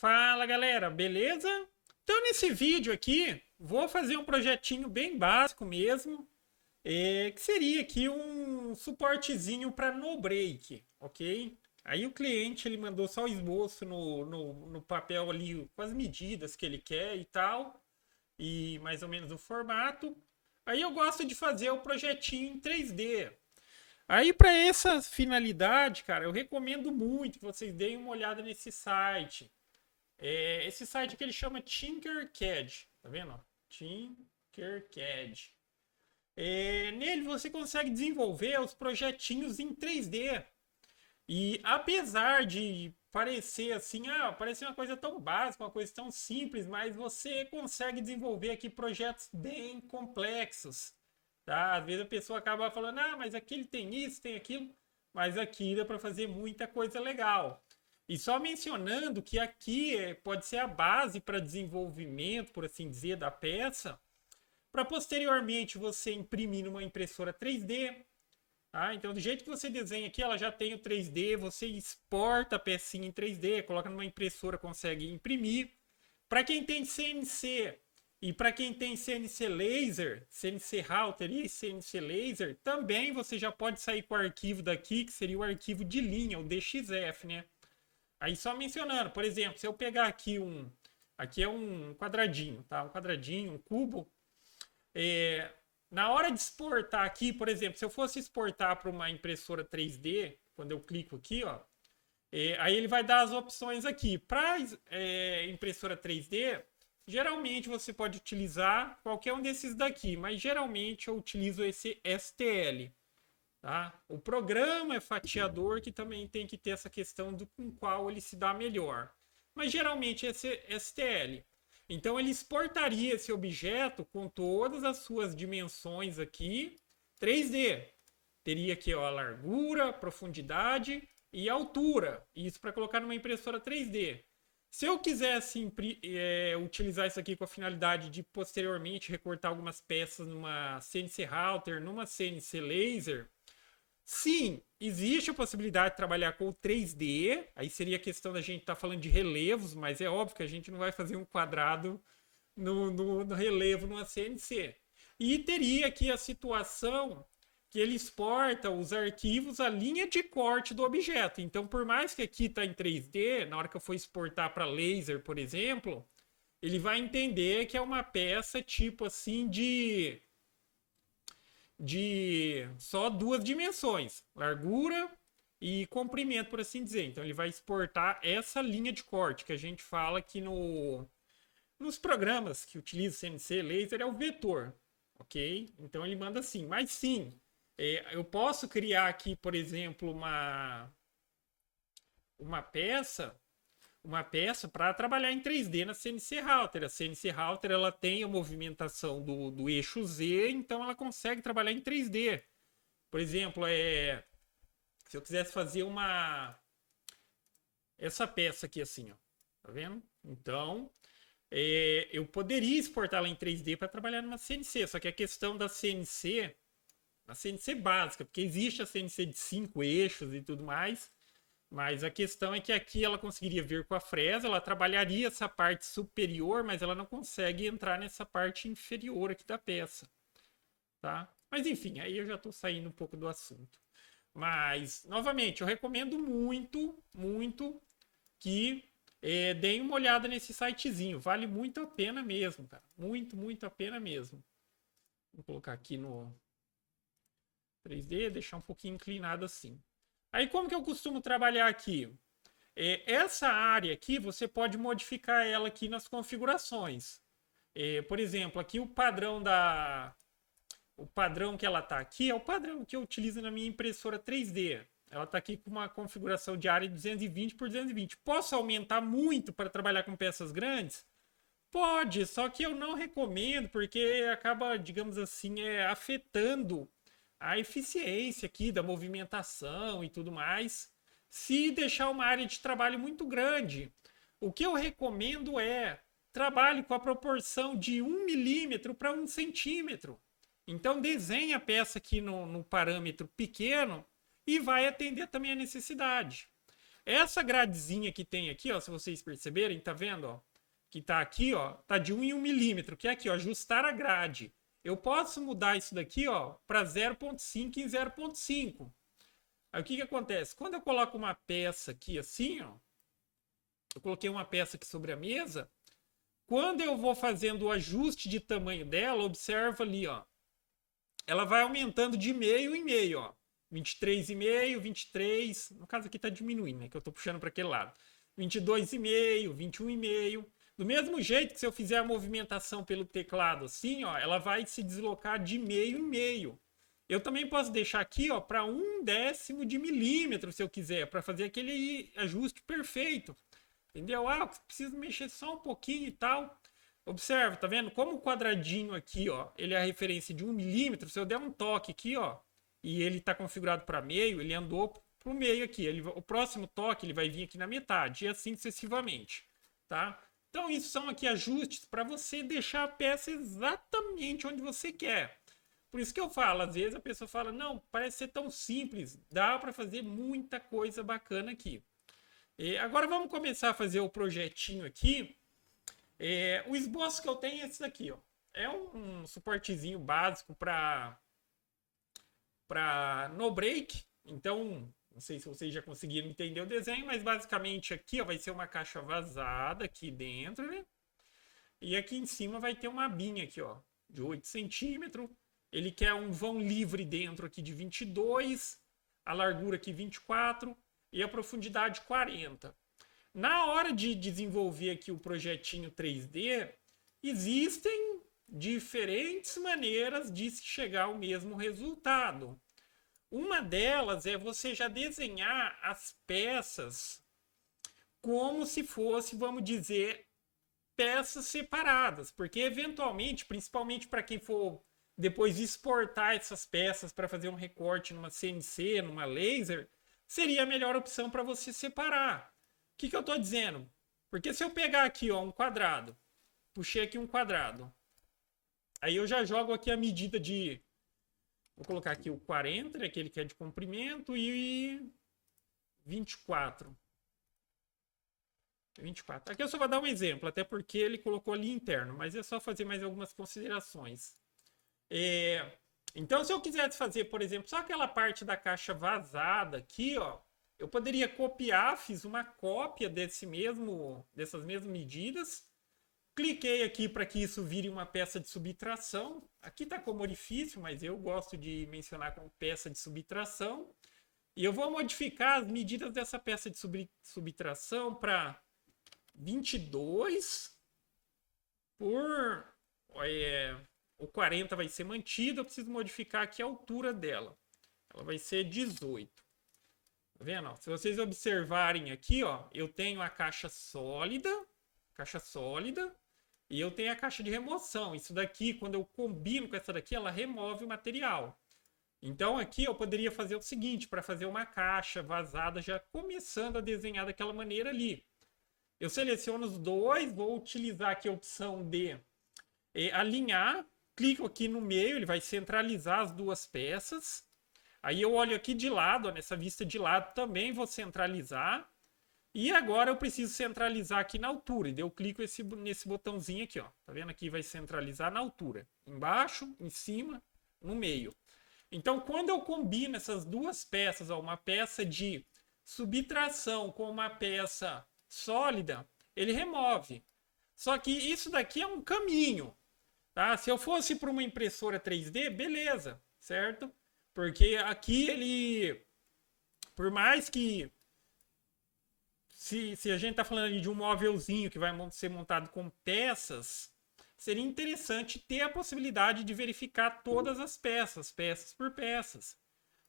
Fala galera, beleza? Então nesse vídeo aqui vou fazer um projetinho bem básico mesmo, que seria aqui um suportezinho para no break, ok? Aí o cliente ele mandou só o esboço no papel ali com as medidas que ele quer e tal, e mais ou menos o formato. Aí eu gosto de fazer o projetinho em 3D. Aí para essa finalidade, cara, eu recomendo muito que vocês deem uma olhada nesse site. Esse site que ele chama Tinkercad, tá vendo? Tinkercad. Nele você consegue desenvolver os projetinhos em 3D. E apesar de parecer assim, parece uma coisa tão básica, uma coisa tão simples, mas você consegue desenvolver aqui projetos bem complexos. Tá? Às vezes a pessoa acaba falando, mas aqui ele tem isso, tem aquilo, mas aqui dá para fazer muita coisa legal. E só mencionando que aqui pode ser a base para desenvolvimento, por assim dizer, da peça, para posteriormente você imprimir numa impressora 3D. Tá? Então, do jeito que você desenha aqui, ela já tem o 3D, você exporta a pecinha em 3D, coloca numa impressora, consegue imprimir. Para quem tem CNC e para quem tem CNC Laser, CNC Router e CNC Laser, também você já pode sair com o arquivo daqui, que seria o arquivo de linha, o DXF, né? Aí só mencionando, por exemplo, se eu pegar aqui aqui é um quadradinho, tá? Um quadradinho, um cubo. Na hora de exportar aqui, por exemplo, se eu fosse exportar para uma impressora 3D, quando eu clico aqui, ó, aí ele vai dar as opções aqui. Para impressora 3D, geralmente você pode utilizar qualquer um desses daqui, mas geralmente eu utilizo esse STL. Tá? O programa é fatiador que também tem que ter essa questão do com qual ele se dá melhor. Mas geralmente esse é STL. Então ele exportaria esse objeto com todas as suas dimensões aqui 3D. Teria aqui ó, a largura, profundidade e altura. Isso para colocar numa impressora 3D. Se eu quisesse utilizar isso aqui com a finalidade de posteriormente recortar algumas peças numa CNC Router, numa CNC Laser, sim, existe a possibilidade de trabalhar com o 3D. Aí seria a questão da gente estar falando de relevos, mas é óbvio que a gente não vai fazer um quadrado no relevo numa CNC. E teria aqui a situação que ele exporta os arquivos, a linha de corte do objeto. Então, por mais que aqui está em 3D, na hora que eu for exportar para laser, por exemplo, ele vai entender que é uma peça tipo assim de só duas dimensões, largura e comprimento, por assim dizer. Então ele vai exportar essa linha de corte que a gente fala aqui nos programas que utilizam CNC laser é o vetor, ok? Então ele manda assim, mas sim, eu posso criar aqui, por exemplo, uma peça para trabalhar em 3D na CNC Router. A CNC Router ela tem a movimentação do eixo Z, então ela consegue trabalhar em 3D. Por exemplo, se eu quisesse fazer essa peça aqui assim, ó, tá vendo? Então, eu poderia exportá-la em 3D para trabalhar numa CNC, só que a questão da CNC, a CNC básica, porque existe a CNC de 5 eixos e tudo mais, mas a questão é que aqui ela conseguiria vir com a fresa, ela trabalharia essa parte superior, mas ela não consegue entrar nessa parte inferior aqui da peça, tá? Mas enfim, aí eu já estou saindo um pouco do assunto. Mas, novamente, eu recomendo muito, muito que deem uma olhada nesse sitezinho. Vale muito a pena mesmo, cara. Muito, muito a pena mesmo. Vou colocar aqui no 3D, deixar um pouquinho inclinado assim. Aí como que eu costumo trabalhar aqui? Essa área aqui, você pode modificar ela aqui nas configurações. Por exemplo, aqui o padrão que ela está aqui é o padrão que eu utilizo na minha impressora 3D. Ela está aqui com uma configuração de área 220 por 220. Posso aumentar muito para trabalhar com peças grandes? Pode, só que eu não recomendo porque acaba, digamos assim, afetando a eficiência aqui da movimentação e tudo mais, se deixar uma área de trabalho muito grande. O que eu recomendo é trabalhe com a proporção de 1 milímetro para 1 centímetro. Então desenhe a peça aqui no parâmetro pequeno e vai atender também a necessidade. Essa gradezinha que tem aqui, ó, se vocês perceberem, tá vendo, ó? Que tá aqui, ó, tá de 1 em 1 milímetro, que é aqui, ó, ajustar a grade. Eu posso mudar isso daqui, ó, para 0,5 em 0,5. Aí o que que acontece? Quando eu coloco uma peça aqui assim, ó, eu coloquei uma peça aqui sobre a mesa, quando eu vou fazendo o ajuste de tamanho dela, observa ali, ó, ela vai aumentando de meio em meio, ó. 23,5, 23, no caso aqui tá diminuindo, né, que eu tô puxando para aquele lado. 22,5, 21,5. Do mesmo jeito que se eu fizer a movimentação pelo teclado assim, ó, ela vai se deslocar de meio em meio. Eu também posso deixar aqui, ó, para 1/10 de milímetro, se eu quiser, para fazer aquele ajuste perfeito. Entendeu? Ah, eu preciso mexer só um pouquinho e tal. Observa, tá vendo? Como o quadradinho aqui, ó, ele é a referência de 1 milímetro, se eu der um toque aqui, ó, e ele está configurado para meio, ele andou para o meio aqui. O próximo toque ele vai vir aqui na metade, e assim sucessivamente, tá? Então, isso são aqui ajustes para você deixar a peça exatamente onde você quer. Por isso que eu falo, às vezes a pessoa fala, não, parece ser tão simples, dá para fazer muita coisa bacana aqui. E agora vamos começar a fazer o projetinho aqui. O esboço que eu tenho é esse daqui, ó. É um suportezinho básico para no break. Então, não sei se vocês já conseguiram entender o desenho, mas basicamente aqui, ó, vai ser uma caixa vazada aqui dentro, né? E aqui em cima vai ter uma abinha aqui, ó, de 8 centímetros. Ele quer um vão livre dentro aqui de 22, a largura aqui 24 e a profundidade 40. Na hora de desenvolver aqui o projetinho 3D, existem diferentes maneiras de se chegar ao mesmo resultado. Uma delas é você já desenhar as peças como se fosse, vamos dizer, peças separadas, porque eventualmente, principalmente para quem for depois exportar essas peças para fazer um recorte numa CNC, numa laser, seria a melhor opção para você separar. O que eu estou dizendo? Porque se eu pegar aqui, ó, um quadrado, puxei aqui um quadrado, aí eu já jogo aqui a medida de, vou colocar aqui o 40, né, aquele que é de comprimento, e 24. 24. Aqui eu só vou dar um exemplo, até porque ele colocou ali interno, mas é só fazer mais algumas considerações. Então, se eu quisesse fazer, por exemplo, só aquela parte da caixa vazada aqui, ó, eu poderia copiar, fiz uma cópia dessas mesmas medidas, cliquei aqui para que isso vire uma peça de subtração. Aqui está como orifício, mas eu gosto de mencionar como peça de subtração. E eu vou modificar as medidas dessa peça de subtração para 22 por... o 40 vai ser mantido, eu preciso modificar aqui a altura dela. Ela vai ser 18. Tá vendo? Se vocês observarem aqui, ó, eu tenho a caixa sólida, e eu tenho a caixa de remoção. Isso daqui, quando eu combino com essa daqui, ela remove o material. Então aqui eu poderia fazer o seguinte, para fazer uma caixa vazada, já começando a desenhar daquela maneira ali. Eu seleciono os dois, vou utilizar aqui a opção de alinhar, clico aqui no meio, ele vai centralizar as duas peças. Aí eu olho aqui de lado, ó, nessa vista de lado também vou centralizar. E agora eu preciso centralizar aqui na altura. E eu clico nesse botãozinho aqui, ó. Tá vendo aqui? Vai centralizar na altura. Embaixo, em cima, no meio. Então, quando eu combino essas duas peças, ó, uma peça de subtração com uma peça sólida, ele remove. Só que isso daqui é um caminho. Tá? Se eu fosse para uma impressora 3D, beleza, certo? Porque aqui ele, por mais que se a gente está falando de um móvelzinho que vai ser montado com peças, seria interessante ter a possibilidade de verificar todas as peças, peças por peças.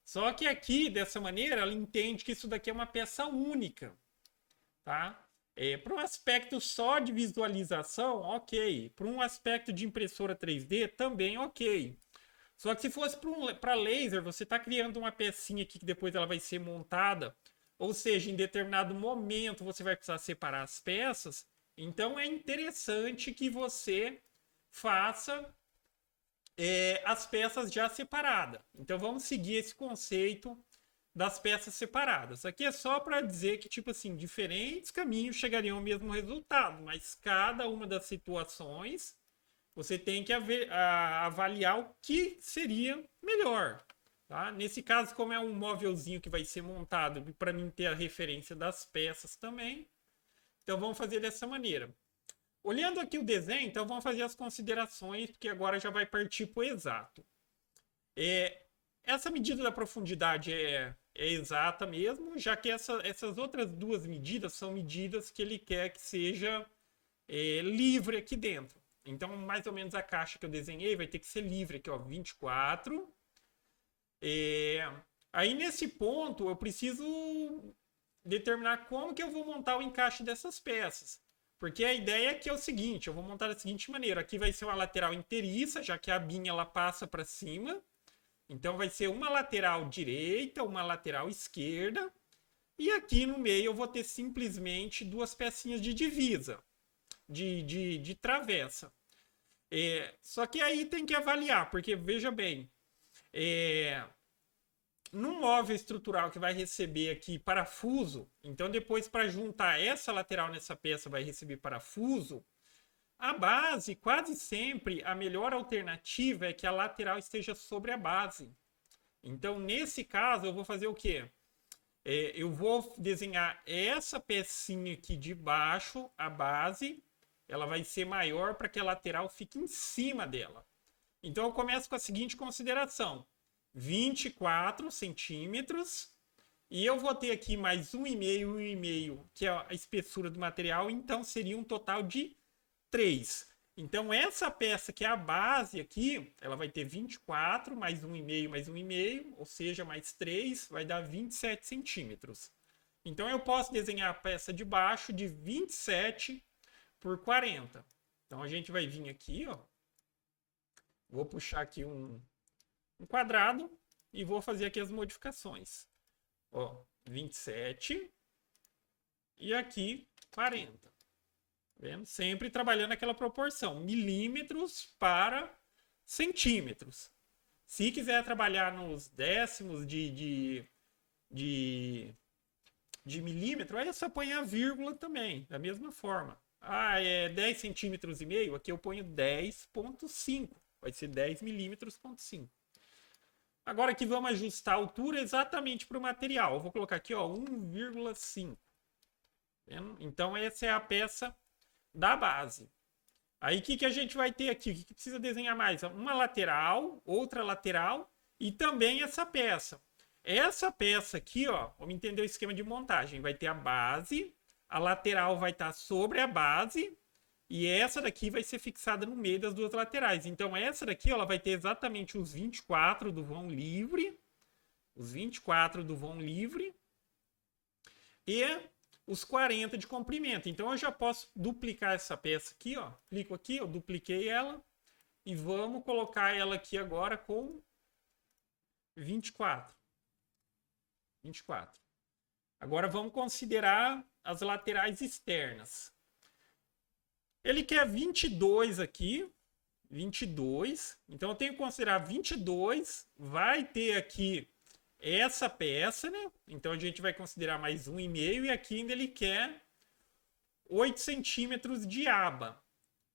Só que aqui, dessa maneira, ela entende que isso daqui é uma peça única. Tá? Para um aspecto só de visualização, ok. Para um aspecto de impressora 3D, também ok. Só que se fosse para laser, você está criando uma pecinha aqui que depois ela vai ser montada, ou seja, em determinado momento você vai precisar separar as peças, então é interessante que você faça as peças já separadas. Então vamos seguir esse conceito das peças separadas. Aqui é só para dizer que, tipo assim, diferentes caminhos chegariam ao mesmo resultado, mas cada uma das situações você tem que avaliar o que seria melhor. Tá? Nesse caso, como é um móvelzinho que vai ser montado para mim ter a referência das peças também, então vamos fazer dessa maneira. Olhando aqui o desenho, então vamos fazer as considerações, porque agora já vai partir para o exato. Essa medida da profundidade é exata mesmo, já que essas outras duas medidas são medidas que ele quer que seja livre aqui dentro. Então, mais ou menos a caixa que eu desenhei vai ter que ser livre aqui, ó, 24. Aí, nesse ponto, eu preciso determinar como que eu vou montar o encaixe dessas peças. Porque a ideia aqui é o seguinte, eu vou montar da seguinte maneira. Aqui vai ser uma lateral inteiriça, já que a binha ela passa para cima. Então, vai ser uma lateral direita, uma lateral esquerda. E aqui no meio eu vou ter simplesmente duas pecinhas de divisa, de travessa. Só que aí tem que avaliar, porque veja bem, num móvel estrutural que vai receber aqui parafuso, então depois para juntar essa lateral nessa peça vai receber parafuso, a base, quase sempre, a melhor alternativa é que a lateral esteja sobre a base. Então, nesse caso, eu vou fazer o quê? Eu vou desenhar essa pecinha aqui de baixo, a base, ela vai ser maior para que a lateral fique em cima dela. Então, eu começo com a seguinte consideração. 24 centímetros. E eu vou ter aqui mais 1,5, 1,5, que é a espessura do material. Então, seria um total de 3. Então, essa peça que é a base aqui, ela vai ter 24, mais 1,5, mais 1,5, ou seja, mais 3, vai dar 27 centímetros. Então, eu posso desenhar a peça de baixo de 27 por 40. Então, a gente vai vir aqui, ó. Vou puxar aqui um quadrado e vou fazer aqui as modificações. Ó, 27 e aqui 40. Vendo? Sempre trabalhando aquela proporção, milímetros para centímetros. Se quiser trabalhar nos décimos de milímetro, aí você põe a vírgula também, da mesma forma. É 10 centímetros e meio, aqui eu ponho 10,5. Vai ser 10 milímetros, ponto 5. Agora aqui vamos ajustar a altura exatamente para o material. Eu vou colocar aqui, ó, 1,5. Então essa é a peça da base. Aí o que a gente vai ter aqui? O que precisa desenhar mais? Uma lateral, outra lateral e também essa peça. Essa peça aqui, ó, vamos entender o esquema de montagem. Vai ter a base, a lateral vai estar sobre a base e essa daqui vai ser fixada no meio das duas laterais. Então essa daqui, ó, ela vai ter exatamente os 24 do vão livre, os 24 do vão livre e os 40 de comprimento. Então eu já posso duplicar essa peça aqui, ó. Clico aqui, eu dupliquei ela e vamos colocar ela aqui agora com 24. 24. Agora vamos considerar as laterais externas. Ele quer 22 aqui, 22. Então eu tenho que considerar 22, vai ter aqui essa peça, né? Então a gente vai considerar mais 1,5 e aqui ainda ele quer 8 centímetros de aba.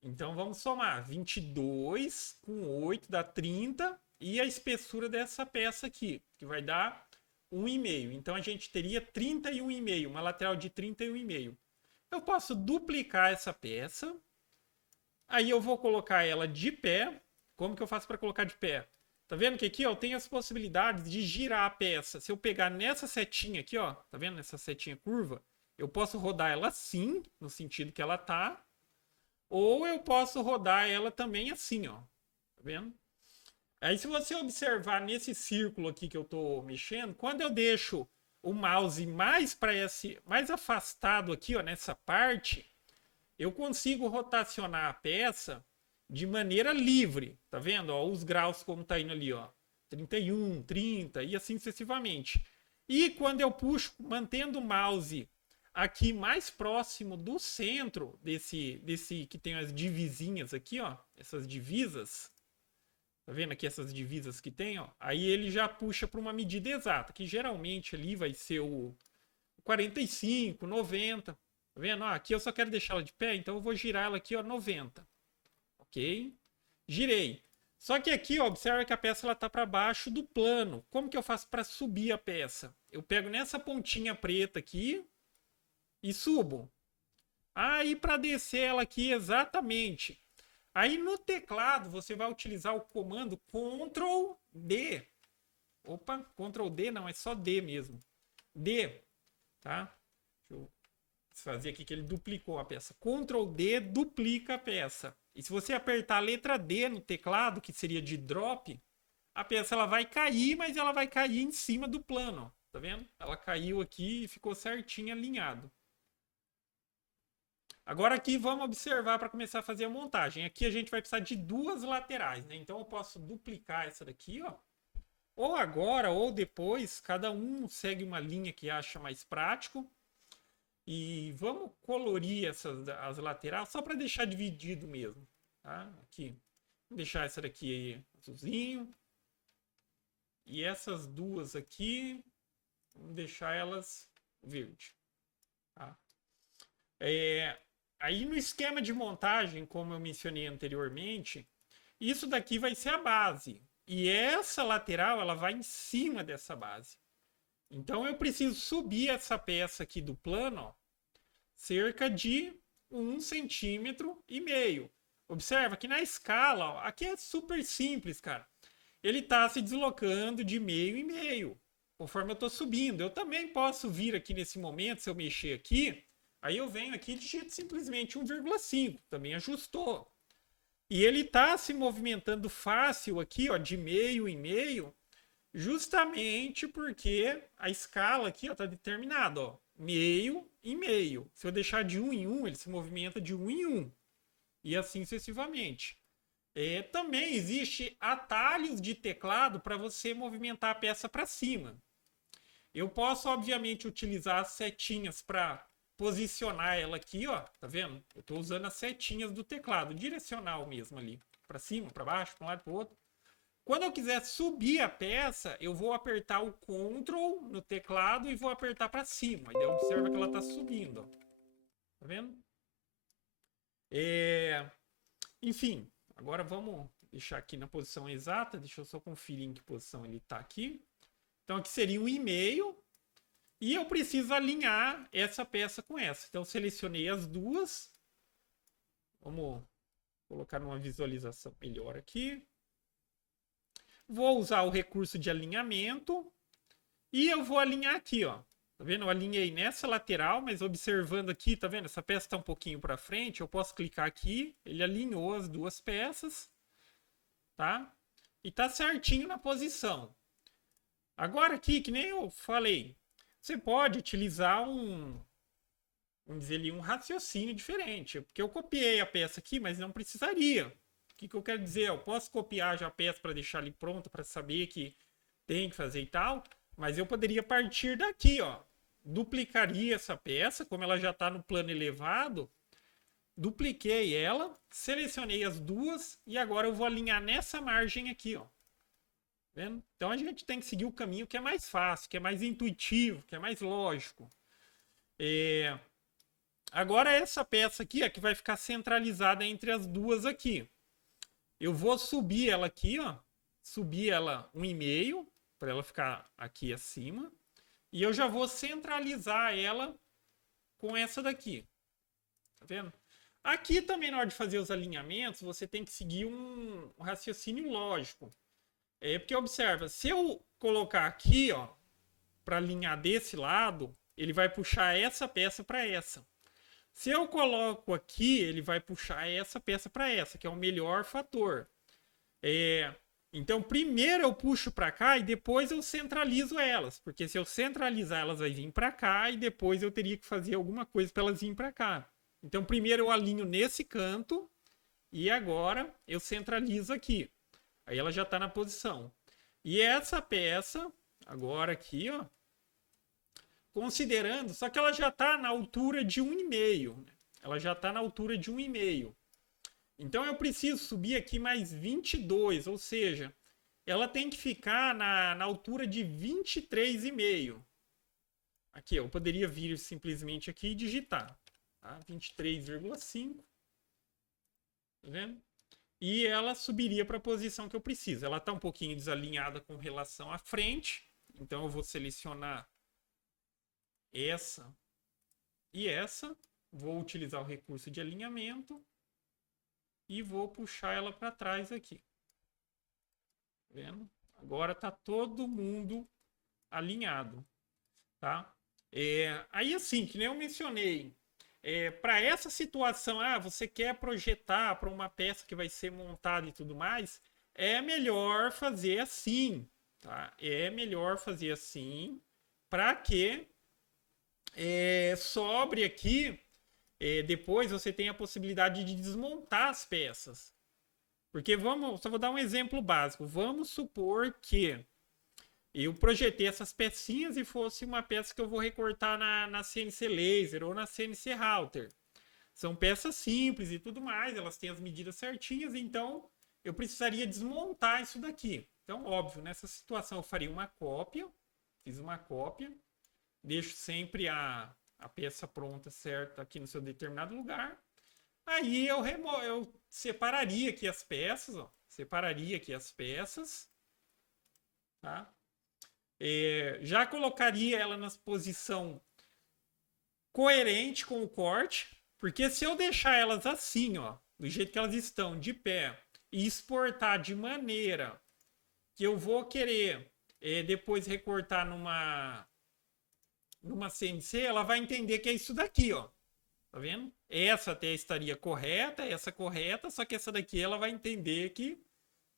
Então vamos somar 22 com 8 dá 30 e a espessura dessa peça aqui, que vai dar 1,5. Então a gente teria 31,5, uma lateral de 31,5. Eu posso duplicar essa peça. Aí eu vou colocar ela de pé. Como que eu faço para colocar de pé? Tá vendo que aqui ó, eu tenho as possibilidades de girar a peça. Se eu pegar nessa setinha aqui, ó, tá vendo nessa setinha curva? Eu posso rodar ela assim, no sentido que ela tá. Ou eu posso rodar ela também assim, ó. Tá vendo? Aí se você observar nesse círculo aqui que eu tô mexendo, quando eu deixo o mouse mais mais afastado aqui, ó, nessa parte, eu consigo rotacionar a peça de maneira livre. Tá vendo? Ó, os graus como tá indo ali, ó. 31, 30 e assim sucessivamente. E quando eu puxo, mantendo o mouse aqui mais próximo do centro desse que tem as divisinhas aqui, ó, essas divisas, Tá vendo aqui essas divisas que tem, ó? Aí ele já puxa para uma medida exata, que geralmente ali vai ser o 45, 90. Tá vendo? Ó, aqui eu só quero deixar ela de pé, então eu vou girar ela aqui, ó, 90. Ok? Girei. Só que aqui, ó, observa que a peça ela tá para baixo do plano. Como que eu faço para subir a peça? Eu pego nessa pontinha preta aqui e subo. Aí para descer ela aqui exatamente. Aí no teclado você vai utilizar o comando Ctrl D. Opa, Ctrl D não, é só D mesmo. D, tá? Deixa eu fazer aqui que ele duplicou a peça. Ctrl D duplica a peça. E se você apertar a letra D no teclado, que seria de drop, a peça ela vai cair, mas ela vai cair em cima do plano. Tá vendo? Ela caiu aqui e ficou certinho alinhado. Agora aqui vamos observar para começar a fazer a montagem. Aqui a gente vai precisar de duas laterais, né? Então eu posso duplicar essa daqui, ó. Ou agora ou depois, cada um segue uma linha que acha mais prático. E vamos colorir as laterais só para deixar dividido mesmo, tá? Aqui. Vou deixar essa daqui aí azulzinho. E essas duas aqui, vamos deixar elas verde. Tá? Aí no esquema de montagem, como eu mencionei anteriormente, isso daqui vai ser a base. E essa lateral, ela vai em cima dessa base. Então eu preciso subir essa peça aqui do plano, ó, cerca de 1,5 cm. Observa que na escala, ó, aqui é super simples, cara. Ele está se deslocando de meio em meio, conforme eu estou subindo. Eu também posso vir aqui nesse momento, se eu mexer aqui, aí eu venho aqui e digito simplesmente 1,5, também ajustou. E ele está se movimentando fácil aqui, ó, de meio em meio, justamente porque a escala aqui está determinada, ó, meio em meio. Se eu deixar de 1 em 1, ele se movimenta de 1 em 1. E assim sucessivamente. Também existe atalhos de teclado para você movimentar a peça para cima. Eu posso, obviamente, utilizar as setinhas para posicionar ela aqui, ó. Tá vendo? Eu estou usando as setinhas do teclado, direcional mesmo ali. Para cima, para baixo, para um lado, para o outro. Quando eu quiser subir a peça, eu vou apertar o Ctrl no teclado e vou apertar para cima. E daí observa que ela está subindo. Ó. Tá vendo? Enfim, agora vamos deixar aqui na posição exata. Deixa eu só conferir em que posição ele está aqui. Então aqui seria um e-mail. E eu preciso alinhar essa peça com essa. Então selecionei as duas. Vamos colocar numa visualização melhor aqui. Vou usar o recurso de alinhamento. E eu vou alinhar aqui, ó. Tá vendo? Eu alinhei nessa lateral, mas observando aqui, tá vendo? Essa peça está um pouquinho para frente. Eu posso clicar aqui. Ele alinhou as duas peças. Tá? E tá certinho na posição. Agora aqui, que nem eu falei, você pode utilizar vamos dizer ali, um raciocínio diferente. Porque eu copiei a peça aqui, mas não precisaria. O que eu quero dizer? Eu posso copiar já a peça para deixar ali pronta, para saber que tem que fazer e tal. Mas eu poderia partir daqui, ó. Duplicaria essa peça, como ela já está no plano elevado. Dupliquei ela, selecionei as duas e agora eu vou alinhar nessa margem aqui, ó. Vendo? Então a gente tem que seguir o caminho que é mais fácil, que é mais intuitivo, que é mais lógico. Agora essa peça aqui é que vai ficar centralizada entre as duas aqui. Eu vou subir ela aqui, ó. Subir ela 1,5 para ela ficar aqui acima. E eu já vou centralizar ela com essa daqui. Tá vendo? Aqui também na hora de fazer os alinhamentos, você tem que seguir um raciocínio lógico. Porque observa, se eu colocar aqui, ó, para alinhar desse lado, ele vai puxar essa peça para essa. Se eu coloco aqui, ele vai puxar essa peça para essa, que é o melhor fator. Então, primeiro eu puxo para cá e depois eu centralizo elas. Porque se eu centralizar, elas vão vir para cá e depois eu teria que fazer alguma coisa para elas virem para cá. Então, primeiro eu alinho nesse canto e agora eu centralizo aqui. Aí ela já está na posição. E essa peça, agora aqui, ó, considerando, só que ela já está na altura de 1,5. Ela já está na altura de 1,5. Então eu preciso subir aqui mais 22, ou seja, ela tem que ficar na altura de 23,5. Aqui, eu poderia vir simplesmente aqui e digitar. Tá? 23,5. Tá vendo? E ela subiria para a posição que eu preciso. Ela está um pouquinho desalinhada com relação à frente. Então eu vou selecionar essa e essa. Vou utilizar o recurso de alinhamento. E vou puxar ela para trás aqui. Tá vendo? Agora está todo mundo alinhado. Tá? Aí assim, que nem eu mencionei, para essa situação, você quer projetar para uma peça que vai ser montada e tudo mais, é melhor fazer assim, tá? É melhor fazer assim, para que sobre aqui, depois você tenha a possibilidade de desmontar as peças. Porque só vou dar um exemplo básico. Vamos supor que eu projetei essas pecinhas e fosse uma peça que eu vou recortar na CNC Laser ou na CNC Router. São peças simples e tudo mais, elas têm as medidas certinhas, então eu precisaria desmontar isso daqui. Então, óbvio, nessa situação eu faria uma cópia, fiz uma cópia, deixo sempre a peça pronta, certa, aqui no seu determinado lugar. Aí eu separaria aqui as peças, ó, separaria aqui as peças, tá? Já colocaria ela na posição coerente com o corte, porque se eu deixar elas assim, ó, do jeito que elas estão, de pé, e exportar de maneira que eu vou querer depois recortar numa CNC, ela vai entender que é isso daqui, ó. Tá vendo? Essa até estaria correta, essa correta, só que essa daqui ela vai entender que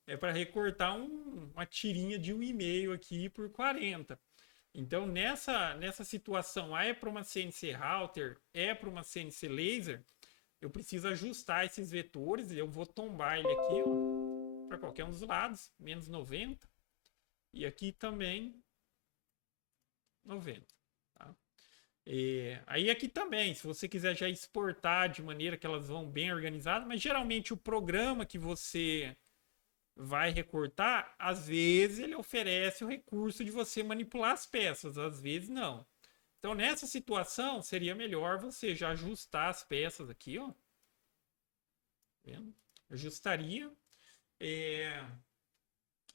é para recortar uma tirinha de 1,5 aqui por 40. Então, nessa situação, é para uma CNC Router, é para uma CNC Laser, eu preciso ajustar esses vetores. Eu vou tombar ele aqui para qualquer um dos lados, menos 90. E aqui também 90. Tá? Aí aqui também, se você quiser já exportar de maneira que elas vão bem organizadas, mas geralmente o programa que você vai recortar, às vezes ele oferece o recurso de você manipular as peças, às vezes não. Então nessa situação seria melhor você já ajustar as peças aqui, ó. Vendo? Ajustaria.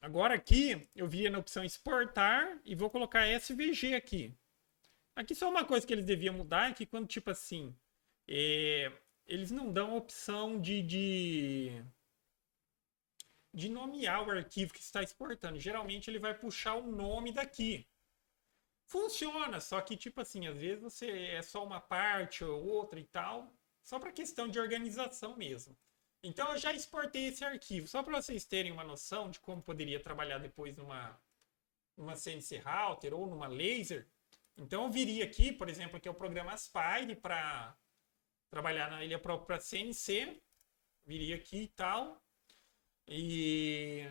Agora aqui eu viria na opção exportar e vou colocar SVG aqui. Aqui só uma coisa que eles deviam mudar é que quando tipo assim, eles não dão a opção de nomear o arquivo que está exportando. Geralmente ele vai puxar o nome daqui. Funciona, só que tipo assim, às vezes você é só uma parte ou outra e tal, só para questão de organização mesmo. Então eu já exportei esse arquivo, só para vocês terem uma noção de como poderia trabalhar depois numa CNC Router ou numa Laser. Então eu viria aqui, por exemplo, aqui é o programa Aspire para trabalhar na ilha própria CNC, viria aqui e tal. E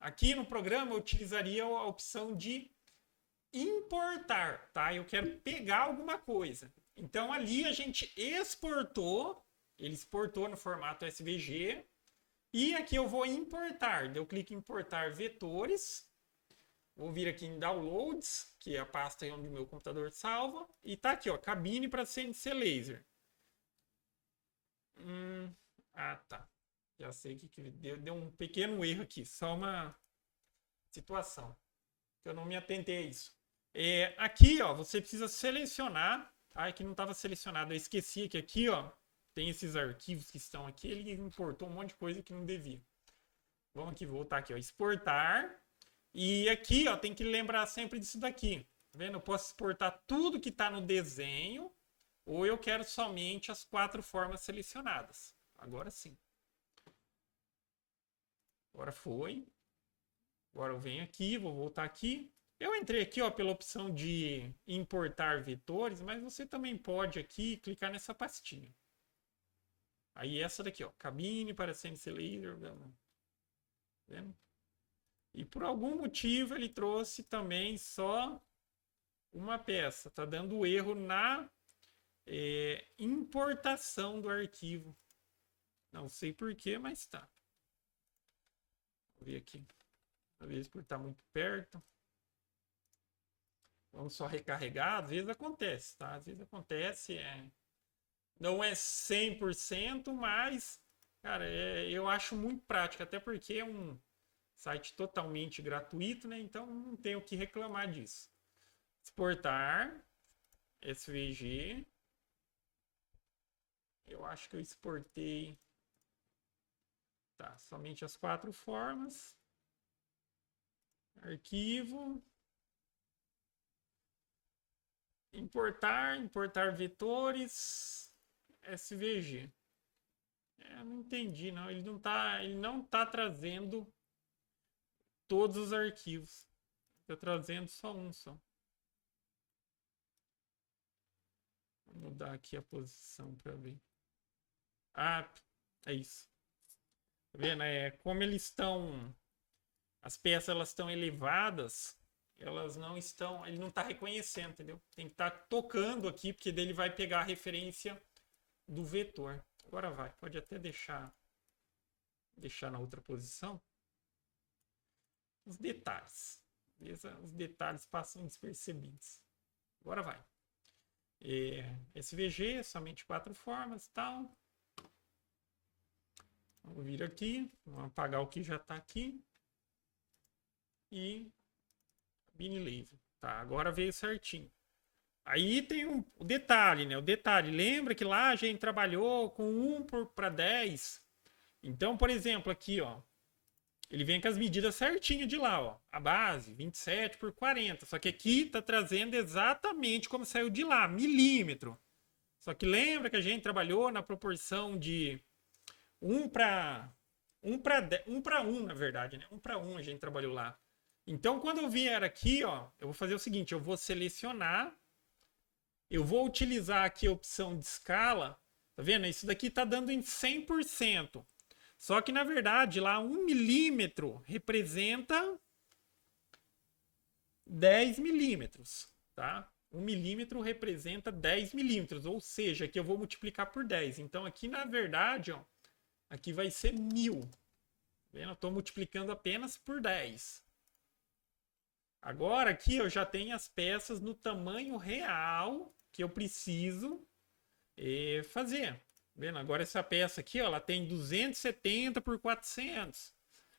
aqui no programa eu utilizaria a opção de importar, tá? Eu quero pegar alguma coisa. Então ali a gente exportou, ele exportou no formato SVG. E aqui eu vou importar. Eu clico em importar vetores. Vou vir aqui em Downloads, que é a pasta onde o meu computador salva. E tá aqui, ó, cabine para CNC Laser. Tá. Já sei que deu um pequeno erro aqui. Só uma situação. Eu não me atentei a isso. Aqui, ó, você precisa selecionar. Tá? Aqui não estava selecionado. Eu esqueci que aqui, ó, tem esses arquivos que estão aqui. Ele importou um monte de coisa que não devia. Vamos aqui, voltar aqui, ó, exportar. E aqui, ó, tem que lembrar sempre disso daqui. Tá vendo? Eu posso exportar tudo que está no desenho, ou eu quero somente as 4 formas selecionadas. Agora sim. Agora foi. Agora eu venho aqui, vou voltar aqui. Eu entrei aqui, ó, pela opção de importar vetores, mas você também pode aqui clicar nessa pastinha. Aí essa daqui, ó, cabine para CNC Laser. Tá vendo? E por algum motivo ele trouxe também só uma peça. Tá dando erro na importação do arquivo. Não sei porquê, mas tá. Vou ver aqui. Talvez por estar muito perto. Vamos só recarregar. Às vezes acontece, tá? Às vezes acontece. Não é 100%, mas, cara, eu acho muito prático. Até porque é um site totalmente gratuito, né? Então não tenho o que reclamar disso. Exportar. SVG. Eu acho que eu exportei. Tá, somente as 4 formas. Arquivo. Importar vetores. SVG. Não entendi, não. Ele não tá trazendo todos os arquivos. Tá trazendo só um só. Vou mudar aqui a posição para ver. Ah, é isso. Tá vendo? Como eles estão. As peças elas estão elevadas. Elas não estão. Ele não está reconhecendo, entendeu? Tem que estar tocando aqui, porque dele vai pegar a referência do vetor. Agora vai. Pode até deixar na outra posição. Os detalhes. Beleza? Os detalhes passam despercebidos. Agora vai. SVG, somente 4 formas e tal. Vamos vir aqui. Vamos apagar o que já está aqui. E Binlave. Tá, agora veio certinho. Aí tem o detalhe, né? O detalhe, lembra que lá a gente trabalhou com 1 para 10. Então, por exemplo, aqui, ó. Ele vem com as medidas certinho de lá, ó. A base, 27 por 40. Só que aqui tá trazendo exatamente como saiu de lá, milímetro. Só que lembra que a gente trabalhou na proporção de 1 para 1, na verdade, né? 1 para 1 a gente trabalhou lá. Então, quando eu vier aqui, ó, eu vou fazer o seguinte, eu vou selecionar, eu vou utilizar aqui a opção de escala, tá vendo? Isso daqui tá dando em 100%. Só que, na verdade, lá 1 milímetro representa 10 milímetros, tá? 1 milímetro representa 10 milímetros, ou seja, aqui eu vou multiplicar por 10. Então, aqui, na verdade, ó, aqui vai ser 1000. Tá vendo? Eu estou multiplicando apenas por 10. Agora, aqui eu já tenho as peças no tamanho real que eu preciso fazer. Tá vendo? Agora essa peça aqui, ó, ela tem 270 por 400.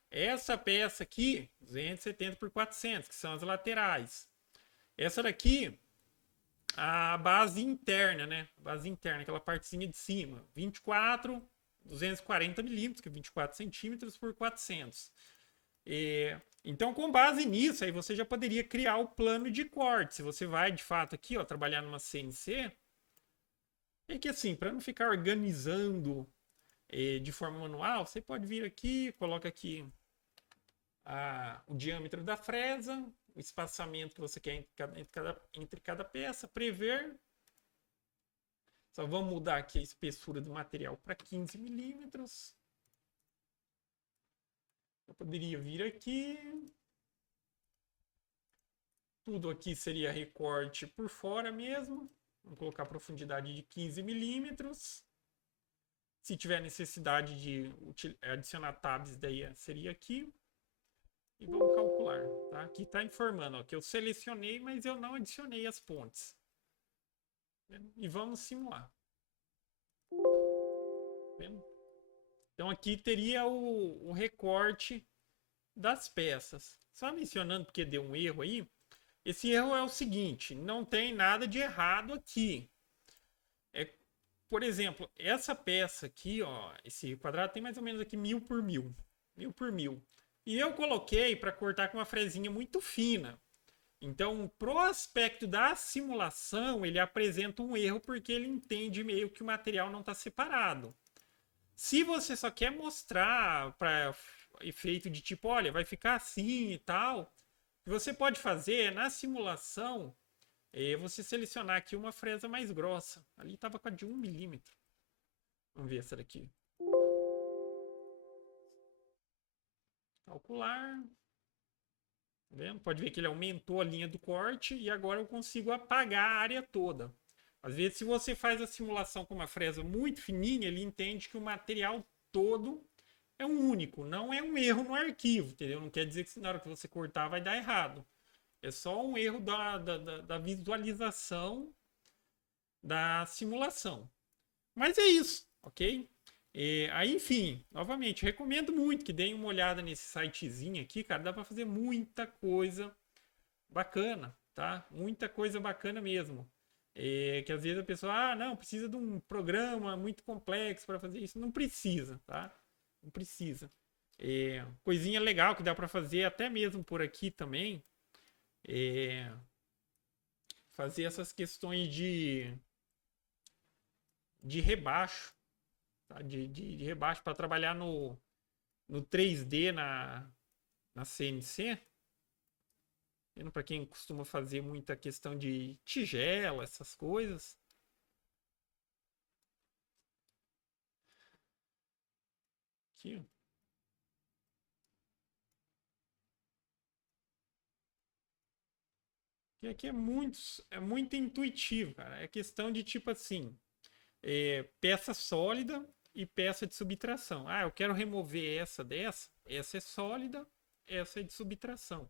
Essa peça aqui, 270 por 400, que são as laterais. Essa daqui, a base interna, né? A base interna, aquela partezinha de cima. 240 milímetros, que é 24 centímetros por 400. Então, com base nisso, aí você já poderia criar o plano de corte. Se você vai, de fato, aqui, ó, trabalhar numa CNC, é que assim, para não ficar organizando de forma manual, você pode vir aqui, coloca aqui o diâmetro da fresa, o espaçamento que você quer entre cada peça, prever. Só vamos mudar aqui a espessura do material para 15 milímetros. Eu poderia vir aqui. Tudo aqui seria recorte por fora mesmo. Vamos colocar profundidade de 15 milímetros. Se tiver necessidade de adicionar tabs, daí seria aqui. E vamos calcular. Tá? Aqui está informando ó, que eu selecionei, mas eu não adicionei as pontes. E vamos simular. Vendo? Então aqui teria o recorte das peças. Só mencionando porque deu um erro aí. Esse erro é o seguinte, não tem nada de errado aqui. Por exemplo, essa peça aqui, ó, esse quadrado tem mais ou menos aqui 1000 por 1000. 1000 por 1000. E eu coloquei para cortar com uma fresinha muito fina. Então, pro aspecto da simulação, ele apresenta um erro porque ele entende meio que o material não está separado. Se você só quer mostrar para efeito de tipo, olha, vai ficar assim e tal, o que você pode fazer na simulação é você selecionar aqui uma fresa mais grossa. Ali estava com a de 1 milímetro. Vamos ver essa daqui. Calcular. Tá vendo? Pode ver que ele aumentou a linha do corte e agora eu consigo apagar a área toda. Às vezes, se você faz a simulação com uma fresa muito fininha, ele entende que o material todo é um único, não é um erro no arquivo, entendeu? Não quer dizer que na hora que você cortar vai dar errado. É só um erro da visualização da simulação. Mas é isso, ok? Aí, enfim, novamente, recomendo muito que deem uma olhada nesse sitezinho aqui, cara. Dá para fazer muita coisa bacana, tá? Muita coisa bacana mesmo. Que às vezes a pessoa, não, precisa de um programa muito complexo para fazer isso. Não precisa, tá? Não precisa. Coisinha legal que dá para fazer até mesmo por aqui também. Fazer essas questões de rebaixo, tá? De rebaixo para trabalhar no 3D na CNC. Para quem costuma fazer muita questão de tigela, essas coisas. Aqui, ó. E aqui é muito intuitivo, cara. É questão de tipo assim, peça sólida e peça de subtração. Eu quero remover essa dessa. Essa é sólida, essa é de subtração.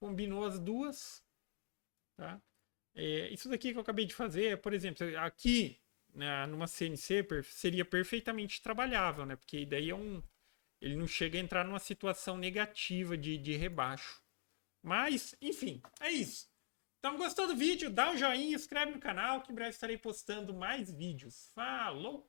Combinou as duas, tá? Isso daqui que eu acabei de fazer, por exemplo, aqui numa CNC seria perfeitamente trabalhável, né? Porque daí ele não chega a entrar numa situação negativa de rebaixo. Mas, enfim, é isso. Então, gostou do vídeo? Dá um joinha, inscreve no canal que em breve estarei postando mais vídeos. Falou!